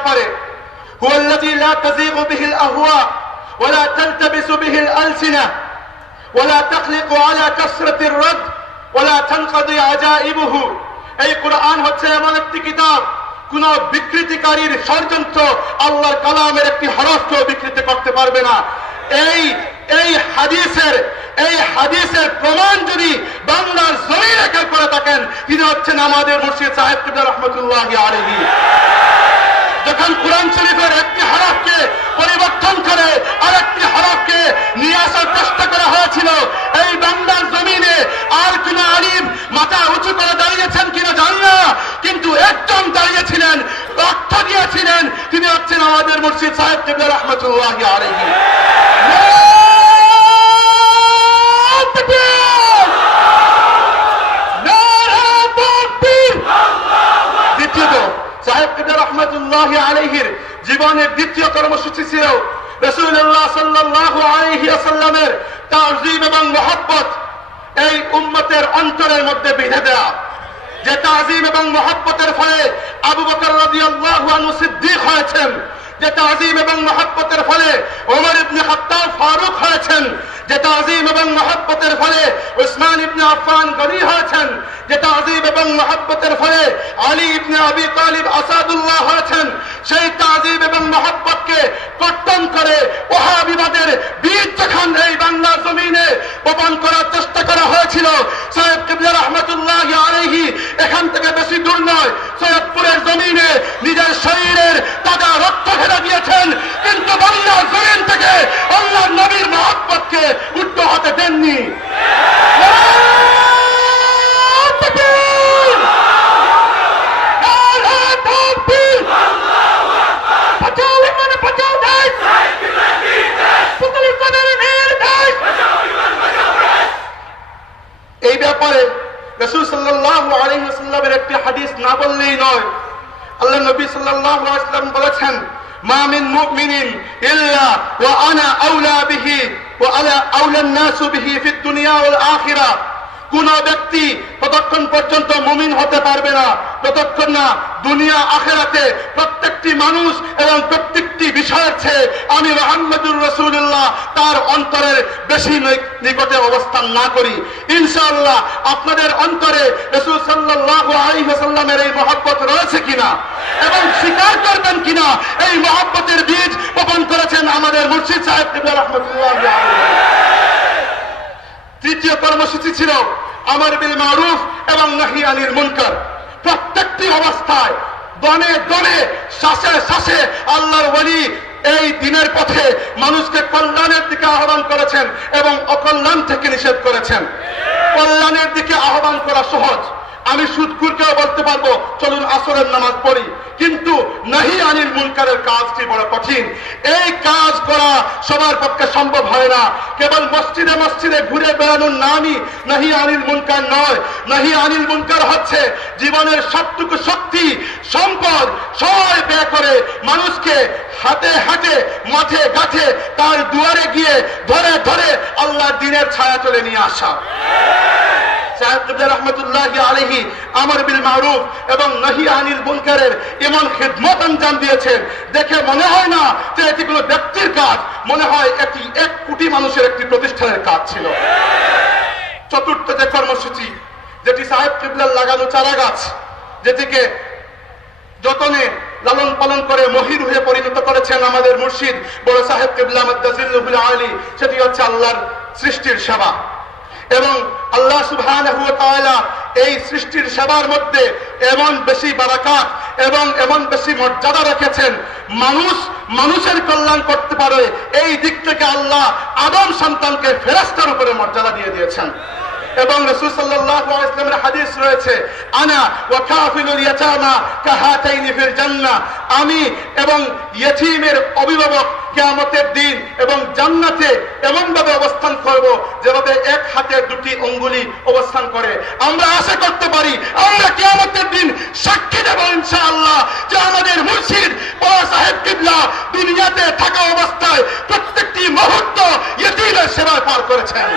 পারে هو الذي لا تزيغ به الأهواء ولا تلتبس به الألسنة ولا تخلق على كثرة الرد ولا تنقضي عجائبه এই কোরআন হচ্ছে এমন একটি কিতাব কোন বিকৃতিকারীর ষড়যন্ত্র আল্লাহর কালামের একটি হরফকে বিকৃত করতে পারবে না এই এই হাদিসের এই হাদিসের প্রমাণ যদি বাংলার জমি রেখে করে থাকেন তিনি হচ্ছেন আমাদের মুর্শিদ সাহেব কিবলা রহমতুল্লাহ আলহী আলিম মাথা উঁচু করে দাঁড়িয়েছেন কিনা জানি না, কিন্তু একজন দাঁড়িয়েছিলেন, রক্ত দিয়েছিলেন, তিনি হচ্ছেন আমাদের মুর্শিদ সাহেব রহমতুল্লাহ সাহেব আলহির জীবনের দ্বিতীয় কর্মসূচি তাজিম এবং মহব্বত। এই উম্মতের অন্তরের মধ্যে বেঁধে দেওয়া যে তাজিম এবং মহব্বতের ফলে আবু বকর রাদিয়াল্লাহু আনহু সিদ্দিক হয়েছেন, যে তাজিম এবং ফলে ওমর ইবনে ফারুক হয়েছেন, যে তাজিম এবং ফলে উসমান ইবনে হয়েছেন, যে তাজিম এবং ফলে আলী ইবনে আবি তালিব আসাদুল্লাহ হয়েছেন, সেই তাজিম এবং মহব্বতকে কর্তন করে ওহাবিবাদের বীজ যখন এই বাংলা জমিনে বপন করার চেষ্টা করা হয়েছিল সৈয়দ কিবলা রহমতুল্লাহ আলহি এখান থেকে বেশি দূর নয়, সৈয়দপুরের জমিনে নিজের শরীরের তাজা রক্ত ফেলে দিয়েছেন, কিন্তু বাংলার জমিন থেকে আল্লাহ নবীর মহব্বতকে উচ্চ হতে দেননি। এই ব্যাপারে রসুল সাল্লাহ আলী সাল্লামের একটি হাদিস না বললেই নয় আল্লাহ নবী সাল্লাহ আসলাম বলেছেন মামিন মুমিনিন ইল্লা ওয়া আনা আউলা বিহি ওয়া আলা আউলা নাসু বিহি ফিদ দুনিয়া ওয়াল আখিরাহ কোন ব্যক্তি ততক্ষণ পর্যন্ত মুমিন হতে পারবে না। ততক্ষণ না দুনিয়া, আখেরাতে প্রত্যেকটি মানুষ এবং প্রত্যেকটি বিষয়ের চেয়ে আমি মোহাম্মদুর রসুল্লাহ তার অন্তরের বেশি নিকটে অবস্থান না করি। ইনশাআল্লাহ আপনাদের অন্তরে রসুল সাল্লাহ এই মহব্বত রয়েছে কিনা এবং স্বীকার করবেন কিনা? এই মহব্বতের বীজ বপন করেছেন আমাদের মুর্শিদ সাহেব রহমতুল্লাহ তৃতীয় কর্মসূচি ছিল, আমার বিল মারুফ এবং নাহি আলীর মুনকার। প্রত্যেকটি অবস্থায় দনে দনে, শ্বাসে শ্বাসে আল্লাহর ওলি এই দিনের পথে মানুষকে কল্যাণের দিকে আহ্বান করেছেন এবং অকল্যাণ থেকে নিষেধ করেছেন। কল্যাণের দিকে আহ্বান করা সহজ। আমি সুদকুরকেও বলতে পারব, চলুন আসরের নামাজ পড়ি। কিন্তু নাহি আনিল মুনকারের কাজটি বড় কঠিন। এই কাজ করা সবার পক্ষে সম্ভব হয় না। কেবল মসজিদে মসজিদে ঘুরে বেড়ানোর নামই নাহি আনিল মুনকার নয়। নাহি আনিল মুনকার হচ্ছে জীবনের সবটুকু শক্তি, সম্পদ, সবাই ব্যয় করে মানুষকে হাতে হাতে, মাঠে গাছে তার দুয়ারে গিয়ে ধরে ধরে আল্লাহ দিনের ছায়া চলে নিয়ে আসা। ব্যক্তির কাজ। মনে হয় এটি এক কোটি মানুষের একটি প্রতিষ্ঠানের কাজ ছিল। চতুর্থ যে কর্মসূচি, যেটি সাহেব কিবলার লাগানো চারা গাছ যেটিকে যতনে লালন পালন করে মহির হয়ে পরিণত করেছেন আমাদের মুর্শিদ বড় সাহেব কিবলা আলী, সেটি হচ্ছে আল্লাহর সৃষ্টির সেবা। এবং আল্লাহ সুবহানাহু এই সৃষ্টির সেবার মধ্যে এমন বেশি বারাকাত এবং এমন বেশি মর্যাদা রেখেছেন। মানুষ মানুষের কল্যাণ করতে পারে, এই দিক থেকে আল্লাহ আদম সন্তানকে ফেরেশতার উপরে মর্যাদা দিয়ে দিয়েছেন। এবং রসুল হাদিস রয়েছে করব যেভাবে এক হাতে দুটি অঙ্গুলি অবস্থান করে। আমরা আশা করতে পারি, আমরা কিয়ামতের দিন সাক্ষী দেব ইনশাআল্লাহ যে আমাদের মুর্শিদ বড় সাহেব কিবলা দুনিয়াতে থাকা অবস্থায় প্রত্যেকটি মুহূর্ত ইয়েতিমের সেবায় পার করেছেন।